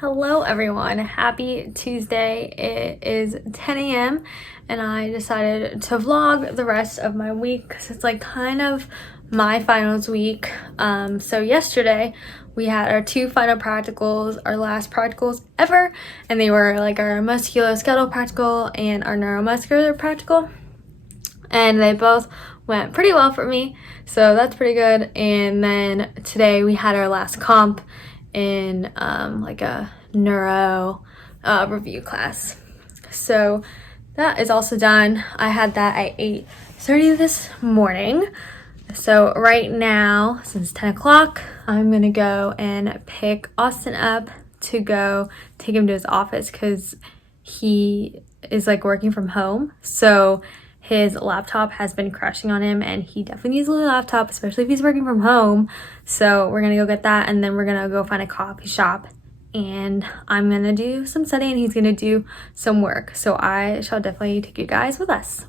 Hello everyone, happy Tuesday. It is 10 a.m. and I decided to vlog the rest of my week because it's like kind of my finals week. So yesterday we had our two final practicals, our last practicals ever, and they were like our musculoskeletal practical and our neuromuscular practical. And they both went pretty well for me, so that's pretty good. And then today we had our last comp in like a neuro review class, so that is also done. I had that at 8:30 this morning. So right now, since 10 o'clock, I'm gonna go and pick Austin up to go take him to his office because he is like working from home, so his laptop has been crashing on him and he definitely needs a new laptop, especially if he's working from home. So we're gonna go get that, and then we're gonna go find a coffee shop, and I'm gonna do some studying and he's gonna do some work. So I shall definitely take you guys with us.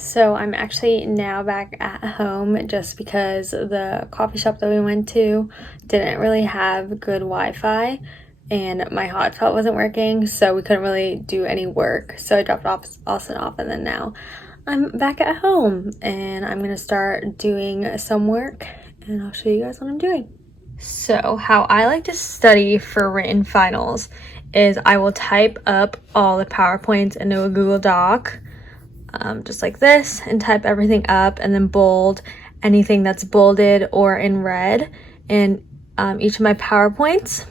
So I'm actually now back at home just because the coffee shop that we went to didn't really have good Wi-Fi and my hotspot wasn't working, so we couldn't really do any work. So I dropped Austin off, and then now I'm back at home and I'm gonna start doing some work and I'll show you guys what I'm doing. So how I like to study for written finals is I will type up all the PowerPoints into a Google Doc, just like this, and type everything up and then bold anything that's bolded or in red in each of my PowerPoints.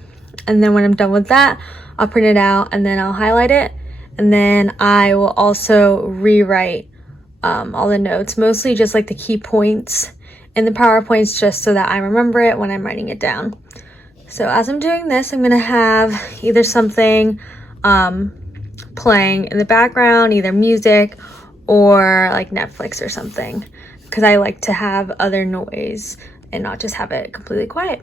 And then when I'm done with that, I'll print it out and then I'll highlight it, and then I will also rewrite all the notes, mostly just like the key points in the PowerPoints, just so that I remember it when I'm writing it down. So as I'm doing this, I'm gonna have either something playing in the background, either music or like Netflix or something, because I like to have other noise and not just have it completely quiet.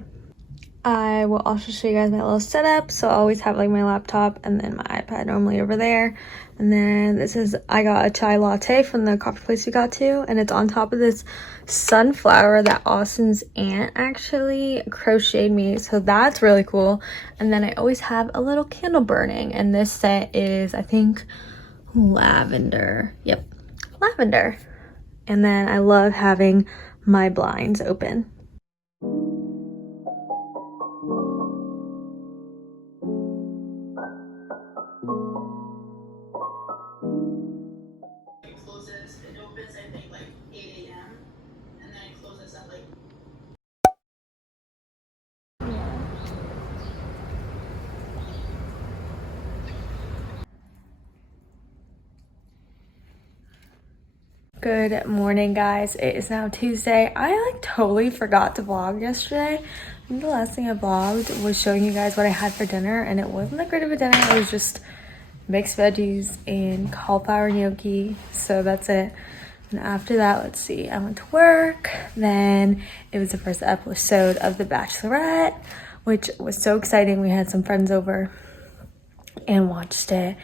I will also show you guys my little setup. So I always have like my laptop and then my iPad normally over there. And then this is, I got a chai latte from the coffee place we got to, and it's on top of this sunflower that Austin's aunt actually crocheted me. So that's really cool. And then I always have a little candle burning, and this scent is, I think, lavender. Yep, lavender. And then I love having my blinds open. It opens, I think, like 8 a.m. and then it closes at like. Good morning, guys. It is now Tuesday. I like totally forgot to vlog yesterday. I think the last thing I vlogged was showing you guys what I had for dinner, and it wasn't that great of a dinner. It was just mixed veggies and cauliflower gnocchi, so that's it. And after that, let's see, I went to work. Then it was the first episode of The Bachelorette, which was so exciting. We had some friends over and watched it.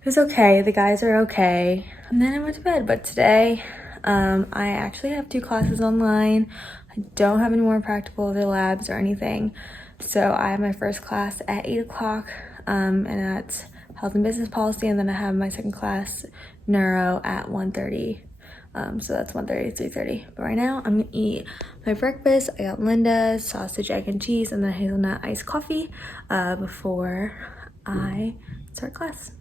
It was okay. The guys are okay. And then I went to bed. But today, I actually have 2 classes online. I don't have any more practical or labs or anything. So I have my first class at 8 o'clock, and that's health and business policy. And then I have my second class, neuro, at 1:30. So that's 1:30 to 3:30. But right now, I'm gonna eat my breakfast. I got Linda's sausage, egg, and cheese, and then hazelnut iced coffee before I start class.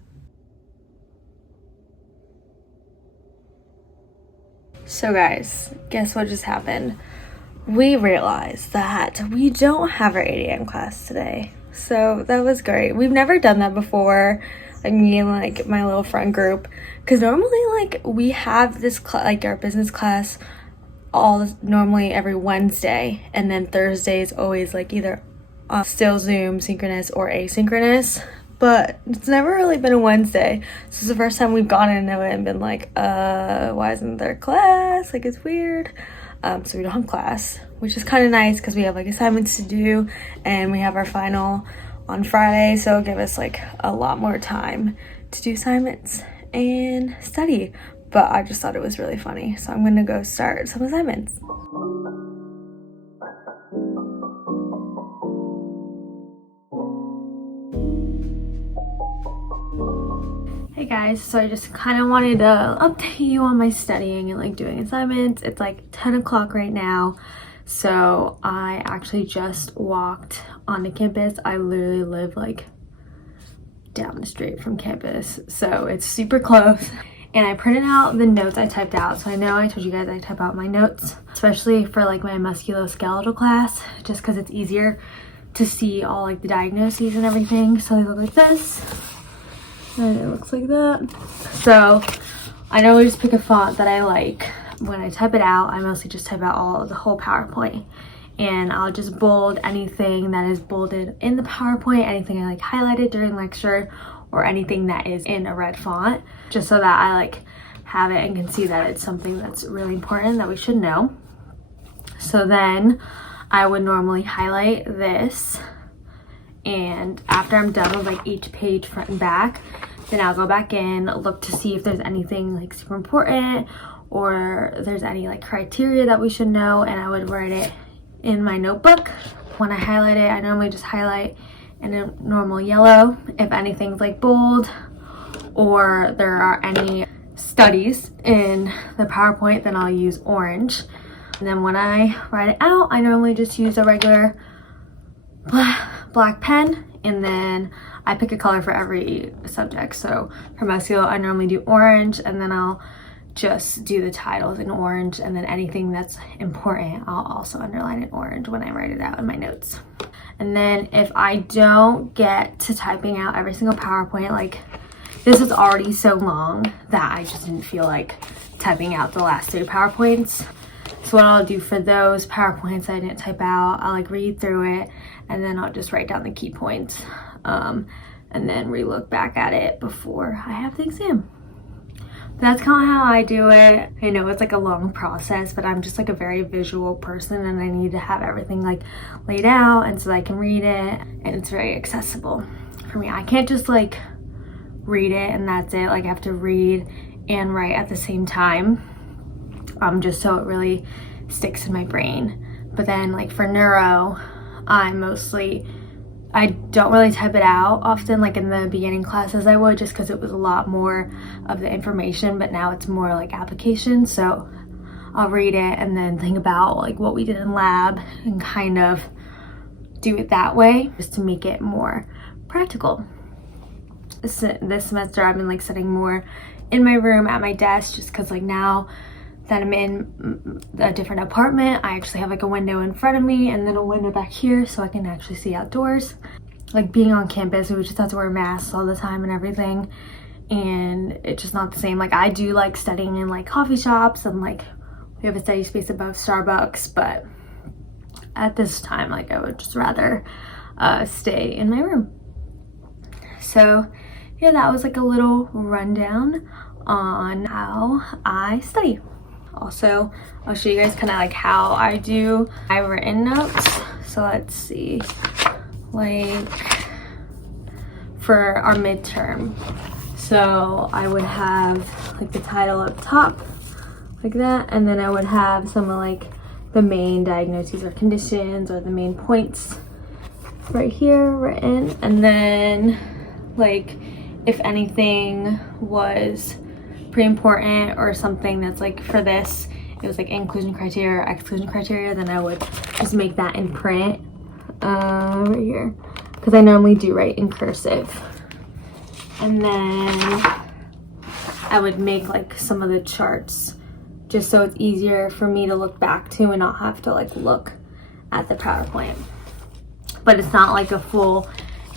So guys, guess what just happened? We realized that we don't have our 8 a.m. class today. So that was great. We've never done that before, like me and like my little friend group, because normally like we have this like our business class normally every Wednesday, and then Thursday is always like either still Zoom, synchronous, or asynchronous. But it's never really been a Wednesday. This is the first time we've gone into it and been like, why isn't there class? Like, it's weird. so we don't have class, which is kind of nice because we have like assignments to do, and we have our final on Friday, so it'll give us like a lot more time to do assignments and study. But I just thought it was really funny, so I'm gonna go start some assignments. Hey guys, so I just kind of wanted to update you on my studying and like doing assignments. It's like 10 o'clock right now, so I actually just walked onto campus. I literally live like down the street from campus, so it's super close. And I printed out the notes I typed out. So I know I told you guys I type out my notes, especially for like my musculoskeletal class, just because it's easier to see all like the diagnoses and everything. So they look like this. And it looks like that. So I normally just pick a font that I like. When I type it out, I mostly just type out all of the whole PowerPoint, and I'll just bold anything that is bolded in the PowerPoint, anything I like highlighted during lecture, or anything that is in a red font, just so that I like have it and can see that it's something that's really important that we should know. So then I would normally highlight this, and after I'm done with like each page front and back, then I'll go back in, look to see if there's anything like super important or there's any like criteria that we should know, and I would write it in my notebook. When I highlight it, I normally just highlight in a normal yellow. If anything's like bold or there are any studies in the PowerPoint, then I'll use orange. And then when I write it out, I normally just use a regular black pen, and then I pick a color for every subject. So for musculo, I normally do orange, and then I'll just do the titles in orange, and then anything that's important I'll also underline in orange when I write it out in my notes. And then if I don't get to typing out every single PowerPoint, like this is already so long that I just didn't feel like typing out the last 3 PowerPoints. So what I'll do for those PowerPoints I didn't type out, I'll like read through it, and then I'll just write down the key points, and then re-look back at it before I have the exam. That's kind of how I do it. I know it's like a long process, but I'm just like a very visual person, and I need to have everything like laid out and so that I can read it, and it's very accessible for me. I can't just like read it and that's it. Like I have to read and write at the same time, just so it really sticks in my brain. But then like for neuro, I don't really type it out often, like in the beginning classes I would, just because it was a lot more of the information, but now it's more like application. So I'll read it and then think about like what we did in lab and kind of do it that way, just to make it more practical. This semester I've been like studying more in my room at my desk, just because like now that I'm in a different apartment, I actually have like a window in front of me and then a window back here, so I can actually see outdoors. Like being on campus, we just have to wear masks all the time and everything, and it's just not the same. Like I do like studying in like coffee shops, and like we have a study space above Starbucks, but at this time like I would just rather stay in my room. So yeah, that was like a little rundown on how I study. Also, I'll show you guys kind of like how I do my written notes. So let's see, like for our midterm, so I would have like the title up top like that, and then I would have some of like the main diagnoses or conditions or the main points right here written, and then like if anything was pretty important or something that's like for this, it was like inclusion criteria or exclusion criteria, then I would just make that in print right here, because I normally do write in cursive. And then I would make like some of the charts just so it's easier for me to look back to and not have to like look at the PowerPoint. But it's not like a full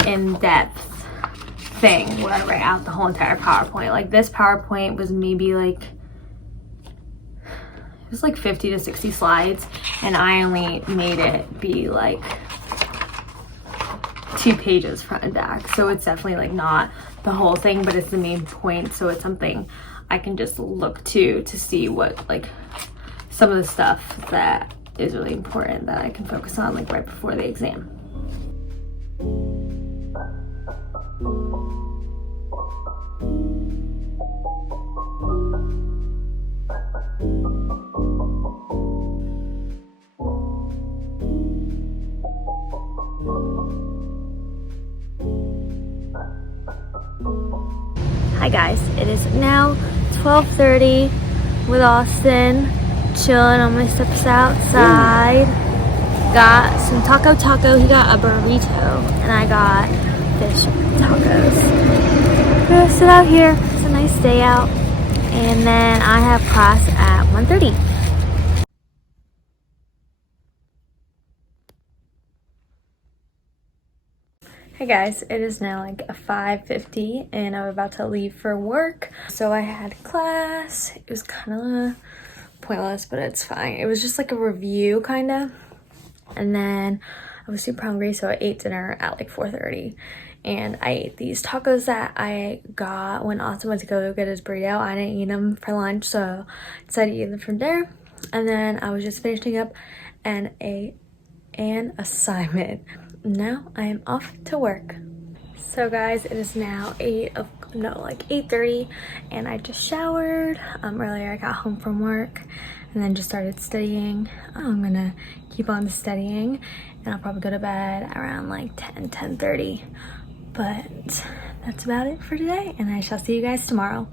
in-depth thing where I write out the whole entire PowerPoint. Like this PowerPoint was maybe like, it was like 50 to 60 slides, and I only made it be like 2 pages front and back. So it's definitely like not the whole thing, but it's the main point. So it's something I can just look to see what like some of the stuff that is really important that I can focus on like right before the exam. Hi guys, it is now 12:30 with Austin, chilling on my steps outside. Got some taco. He got a burrito and I got fish tacos. I'm gonna sit out here. It's a nice day out. And then I have class at 1:30. Hey guys, it is now like 5:50 and I'm about to leave for work. So I had class. It was kind of pointless, but it's fine. It was just like a review kind of. And then I was super hungry, so I ate dinner at like 4:30. And I ate these tacos that I got when Austin went to go get his burrito. I didn't eat them for lunch, so I decided to eat them for dinner. And then I was just finishing up an assignment. Now I am off to work. So guys, it is now 8:30 and I just showered. Earlier I got home from work and then just started studying. I'm gonna keep on studying and I'll probably go to bed around like 10:30. But that's about it for today and I shall see you guys tomorrow.